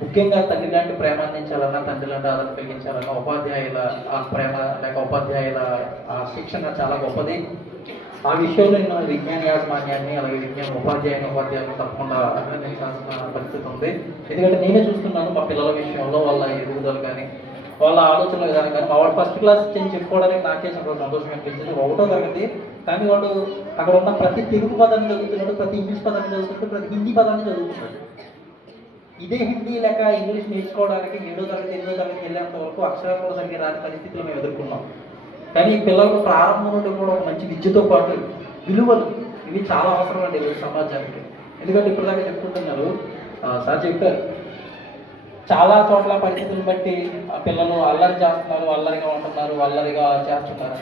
ముఖ్యంగా తల్లి లాంటి ప్రేమ అందించాలన్నా, తండ్రి లాంటి ఆదరణ కలిగించాలన్నా ఉపాధ్యాయుల ఆ ప్రేమ లేక ఉపాధ్యాయుల ఆ శిక్షణ చాలా గొప్పది. ఆ విషయంలో నేను విజ్ఞాన యాజమాన్యాన్ని అలాగే విజ్ఞాన ఉపాధ్యాయులను తప్పకుండా అభినందించాల్సిన పరిస్థితి ఉంది. ఎందుకంటే నేనే చూస్తున్నాను మా పిల్లల విషయంలో వాళ్ళ ఎదుగుదల కానీ వాళ్ళ ఆలోచనలు కానీ మా వాడు ఫస్ట్ క్లాస్ అని చెప్పుకోవడానికి నాకే చాలా సంతోషం అనిపించింది. ఒకటో తరగతి కానీ వాడు అక్కడ ఉన్న ప్రతి తెలుగు పదాన్ని చదువుతున్నాడు, ప్రతి ఇంగ్లీష్ పదాన్ని చదువుతున్నాడు, ప్రతి హిందీ పదాన్ని చదువుతున్నాడు. ఇదే హిందీ లేక ఇంగ్లీష్ నేర్చుకోవడానికి 7వ తరగతి 8వ తరగతి వెళ్ళేంత వరకు అక్షరాలు కూడా సరిగ్గా రాని పరిస్థితులు మేము ఎదుర్కొన్నాం. కానీ పిల్లలకు ప్రారంభం నుండి కూడా ఒక మంచి విద్యతో పాటు విలువలు ఇవి చాలా అవసరం అండి సమాజానికి. ఎందుకంటే ఇప్పటిదాకా చెప్పుకుంటున్నారు, సార్ చెప్పారు, చాలా చోట్ల పరిస్థితులను బట్టి పిల్లలు అల్లరి చేస్తున్నారు, అల్లరిగా ఉంటున్నారు, అల్లరిగా చేస్తున్నారు.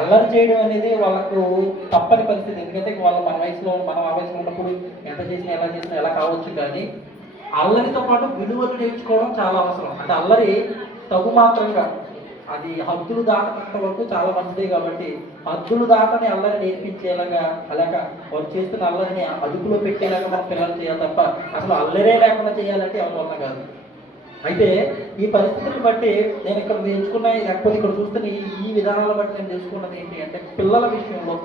అల్లరి చేయడం అనేది వాళ్ళకు తప్పని పరిస్థితి. ఎందుకంటే వాళ్ళు మన ఆ వయసులో ఉన్నప్పుడు ఎంత చేసినా ఎలా కావచ్చు. కానీ అల్లరితో పాటు విలువలు నేర్చుకోవడం చాలా అవసరం. అంటే అల్లరి తగు మాత్రంగా, అది హద్దులు దాటనంత వరకు చాలా మంచిదే. కాబట్టి హద్దులు దాటని అల్లరి నేర్పించేలాగా అలాగ వాళ్ళు చేస్తున్న అల్లరిని అదుపులో పెట్టేలాగా మనం పిల్లలు చేయాలి తప్ప అసలు అల్లరే లేకుండా చేయాలంటే ఎవరి వల్ల కాదు. అయితే ఈ పరిస్థితులను బట్టి నేను ఇక్కడ నేర్చుకున్న లేకపోతే ఇక్కడ చూస్తున్న ఈ విధానాల బట్టి నేను తెలుసుకున్నది ఏంటి అంటే, పిల్లల విషయంలో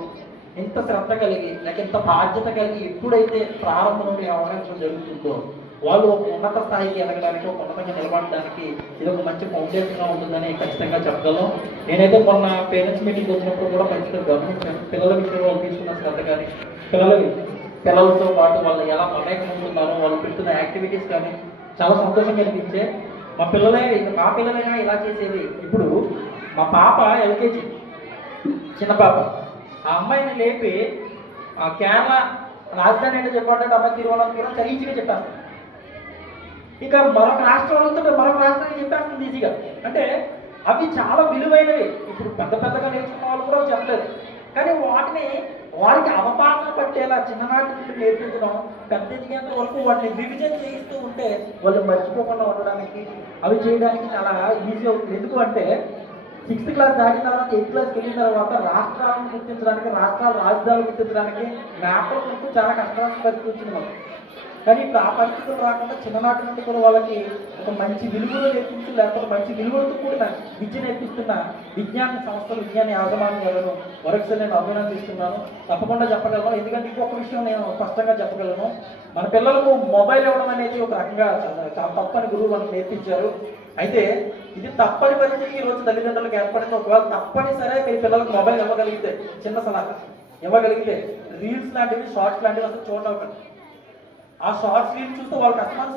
ఎంత శ్రద్ధ కలిగి లేక ఎంత బాధ్యత కలిగి ఎప్పుడైతే ప్రారంభం నుండి అవకాశం జరుగుతుందో వాళ్ళు ఒక ఉన్నత స్థాయికి ఎదగడానికి, ఒక ఉన్నతంగా నిలబడడానికి ఇది ఒక మంచి ఫౌండేషన్గా ఉంటుందని ఖచ్చితంగా చెప్పగలం. నేనైతే మొన్న పేరెంట్స్ మీటింగ్ వచ్చినప్పుడు కూడా ఖచ్చితంగా గమనించాను. పిల్లల విషయంలో తీసుకున్న శ్రద్ధ కానీ పిల్లలతో పాటు వాళ్ళు ఎలా మమేకం ఉంటున్నారో, వాళ్ళు పెడుతున్న యాక్టివిటీస్ కానీ చాలా సంతోషంగా అనిపించే. మా పిల్లలైనా ఇలా చేసేది. ఇప్పుడు మా పాప ఎల్కేజీ చిన్న పాప, ఆ అమ్మాయిని లేపి కేరళ రాజధాని ఏంటో చెప్పాలంటే అమ్మాయి తిరువనంతపురం చరీచిగా చెప్పేస్తాను. ఇక మరొక రాష్ట్రం వెళ్తుంటే మరొక రాష్ట్రానికి చెప్పేస్తుంది ఈజీగా. అంటే అవి చాలా విలువైనవి. ఇప్పుడు పెద్దగా నేర్చుకున్న వాళ్ళు కూడా చెప్పలేదు. కానీ వారికి అవపాసన పట్టేలా చిన్ననాటి నుండి నేర్పించడం, పెద్ద ఎదిగేంత వరకు వాటిని రివిజన్ చేయిస్తూ ఉంటే వాళ్ళు మర్చిపోకుండా ఉండడానికి, అవి చేయడానికి చాలా ఈజీ అవుతుంది. ఎందుకు అంటే 6th క్లాస్ దాటిన తర్వాత 8th క్లాస్కి వెళ్ళిన తర్వాత రాష్ట్రాలను గుర్తించడానికి, రాష్ట్రాల రాజధానులు గుర్తించడానికి మ్యాప్ల ముందు చాలా కష్టమైన పరిస్థితి వచ్చింది మాకు. కానీ ఇప్పుడు ఆ పరిస్థితులు రాకుండా చిన్ననాటి నుండి కూడా వాళ్ళకి ఒక మంచి విలువలు నేర్పించి, లేకపోతే మంచి విలువలతో కూడిన విద్య నేర్పిస్తున్న విజ్ఞాన సంస్థలు, విజ్ఞాన యాజమాన్యాలను మరొకసారి నేను అభినందిస్తున్నాను. తప్పకుండా చెప్పగలను. ఎందుకంటే ఇంకొక విషయం నేను స్పష్టంగా చెప్పగలను. మన పిల్లలకు మొబైల్ ఇవ్వడం అనేది ఒక రకంగా చాలా తప్పని గురువు మనకు నేర్పించారు. అయితే ఇది తప్పని పరిస్థితి ఈరోజు తల్లిదండ్రులకు ఏర్పడింది. ఒకవేళ తప్పనిసరే మీ పిల్లలకు మొబైల్ ఇవ్వగలిగితే, చిన్న సలహా ఇవ్వగలిగితే, రీల్స్ లాంటివి, షార్ట్స్ లాంటివి అసలు చూడవకండి. ఆ షార్ట్స్ రీల్స్ చూస్తే వాళ్ళకి అసలు